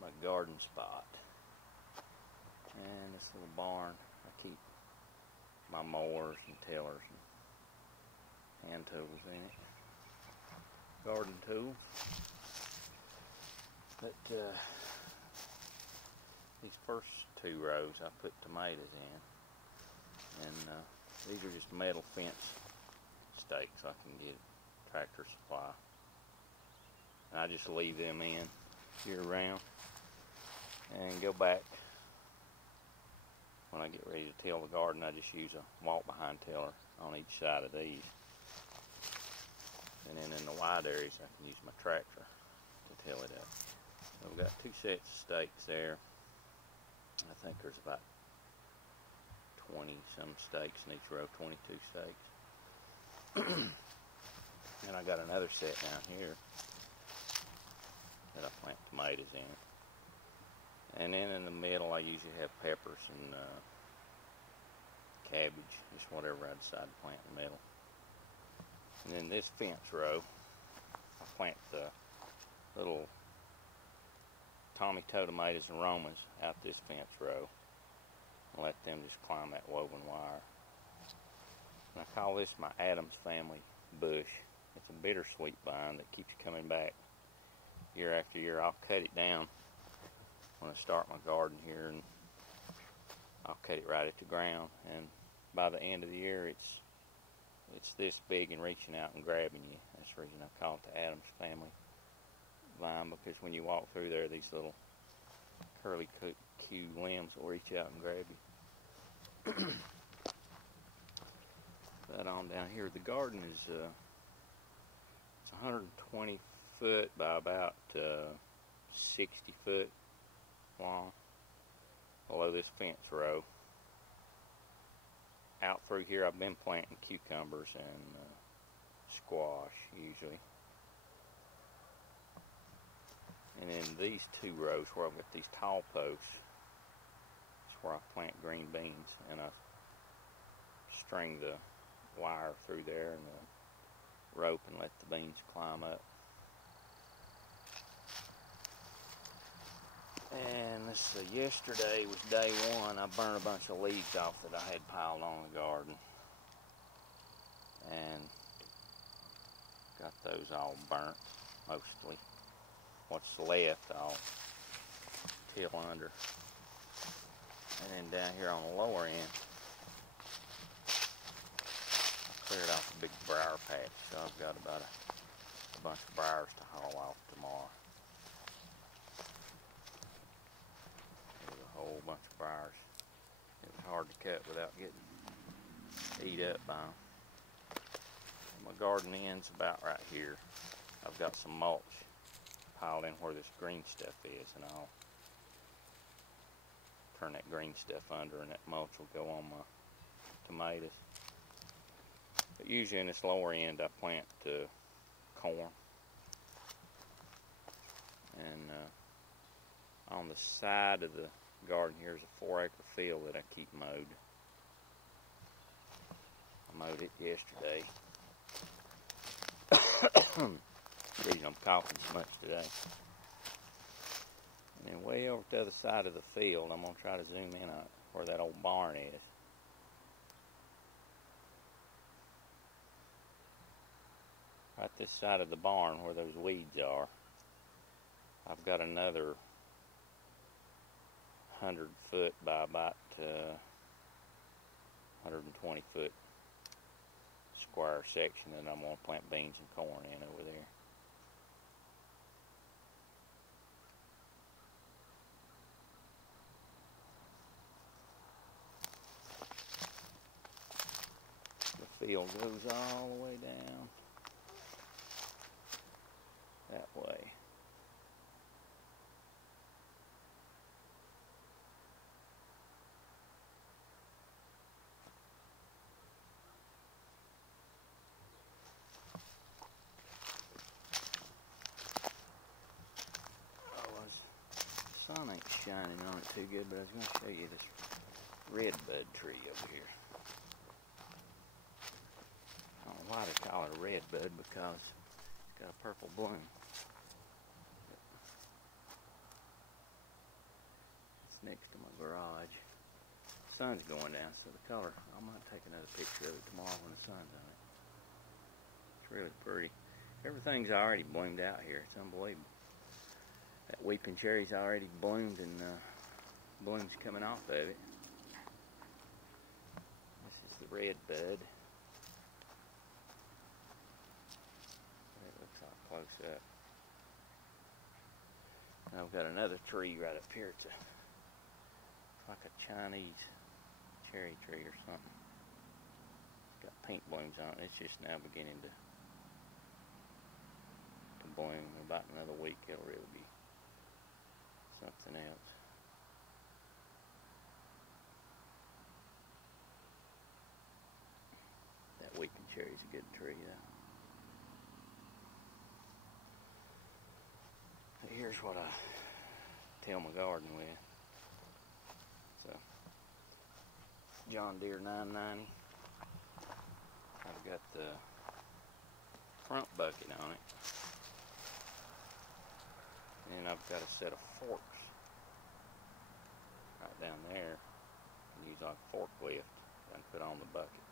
my garden spot. And this little barn, I keep my mowers and tillers and hand tools in it. Garden tools. But these first two rows I put tomatoes in. And these are just metal fence stakes I can get at Tractor Supply. And I just leave them in year round and go back when I get ready to till the garden. I just use a walk behind tiller on each side of these, and then in the wide areas I can use my tractor to till it up. So we've got two sets of stakes there. I think there's about 20 some stakes in each row, 22 stakes. And I got another set down here that I plant tomatoes in. And then in the middle I usually have peppers and cabbage, just whatever I decide to plant in the middle. And then this fence row, I plant the little Tommy Toe tomatoes and Romas out this fence row and let them just climb that woven wire. And I call this my Addams Family bush. It's a bittersweet vine that keeps coming back year after year. I'll cut it down when I start my garden here, and I'll cut it right at the ground, and by the end of the year it's this big and reaching out and grabbing you. That's the reason I call it the Addams Family vine, because when you walk through there, these little curly Q limbs will reach out and grab you. That on down here, the garden is it's 120 foot by about 60 foot long below this fence row. Out through here I've been planting cucumbers and squash usually. And in these two rows where I've got these tall posts, it's where I plant green beans, and I string the wire through there and the rope and let the beans climb up. And yesterday was day one. I burned a bunch of leaves off that I had piled on the garden, and got those all burnt mostly. What's left I'll till under. And then down here on the lower end, I cleared off a big briar patch, so I've got about a bunch of briars to haul off tomorrow. There's a whole bunch of briars. It was hard to cut without getting eat up by them. My garden ends about right here. I've got some mulch piled in where this green stuff is, and I'll turn that green stuff under, and that mulch will go on my tomatoes. But usually in this lower end I plant corn, and on the side of the garden here is a 4-acre field that I keep mowed. I mowed it yesterday. The reason I'm coughing so much today. And then way over to the other side of the field, I'm going to try to zoom in on where that old barn is. Right this side of the barn where those weeds are, I've got another 100 foot by about 120 foot square section that I'm going to plant beans and corn in over there. The field goes all the way down that way. Sun ain't shining on it too good, but I was going to show you this redbud tree over here. I don't know why they call it a redbud, because it's got a purple bloom. next to my garage. The sun's going down, so the color, I might take another picture of it tomorrow when the sun's on it. It's really pretty. Everything's already bloomed out here. It's unbelievable. That weeping cherry's already bloomed, and blooms coming off of it. This is the red bud. It looks like close up. And I've got another tree right up here. It's like a Chinese cherry tree or something. It's got pink blooms on it. It's just now beginning to bloom. In about another week, it'll really be something else. That weeping cherry's a good tree, though. Here's what I till my garden with. It's a John Deere 990. I've got the front bucket on it. And I've got a set of forks right down there. I use like a forklift and put on the bucket.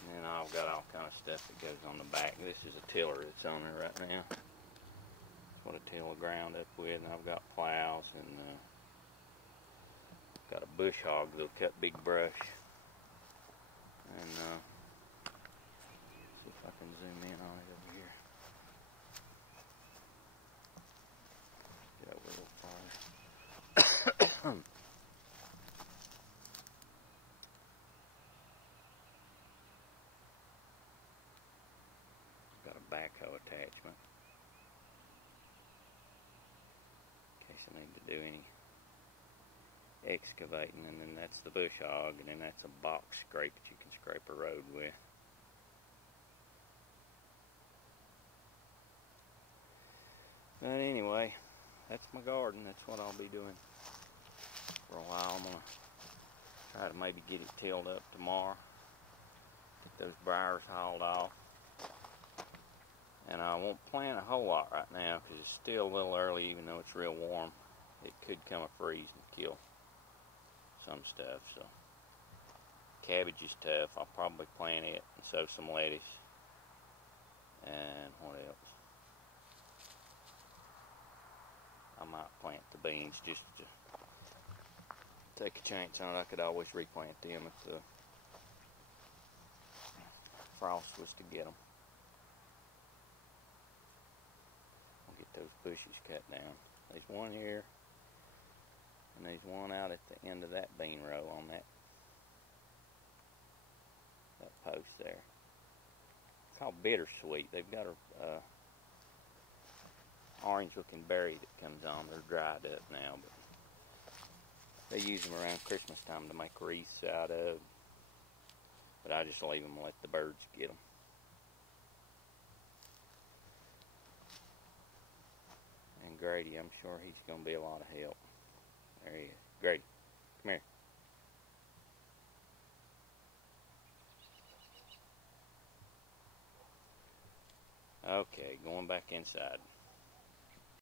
And then I've got all kind of stuff that goes on the back. This is a tiller that's on there right now. That's what I till the ground up with. And I've got plows and got a bush hog that'll cut big brush. And see if I can zoom in on it over here. Get over a little farther. Got a backhoe attachment in case I need to do any excavating, and then that's the bush hog, and then that's a box scrape that you can scrape a road with. But anyway, that's my garden. That's what I'll be doing for a while. I'm going to try to maybe get it tilled up tomorrow. Get those briars hauled off. And I won't plant a whole lot right now because it's still a little early, even though it's real warm. It could come a freeze and kill some stuff. So cabbage is tough. I'll probably plant it and sow some lettuce. And what else? I might plant the beans just to take a chance on it. I could always replant them if the frost was to get them. I'll get those bushes cut down. There's one here. And there's one out at the end of that bean row on that post there. It's called bittersweet. They've got a orange-looking berry that comes on. They're dried up now, but they use them around Christmas time to make wreaths out of. But I just leave them and let the birds get them. And Grady, I'm sure he's going to be a lot of help. There he is. Grady, come here. Okay, going back inside.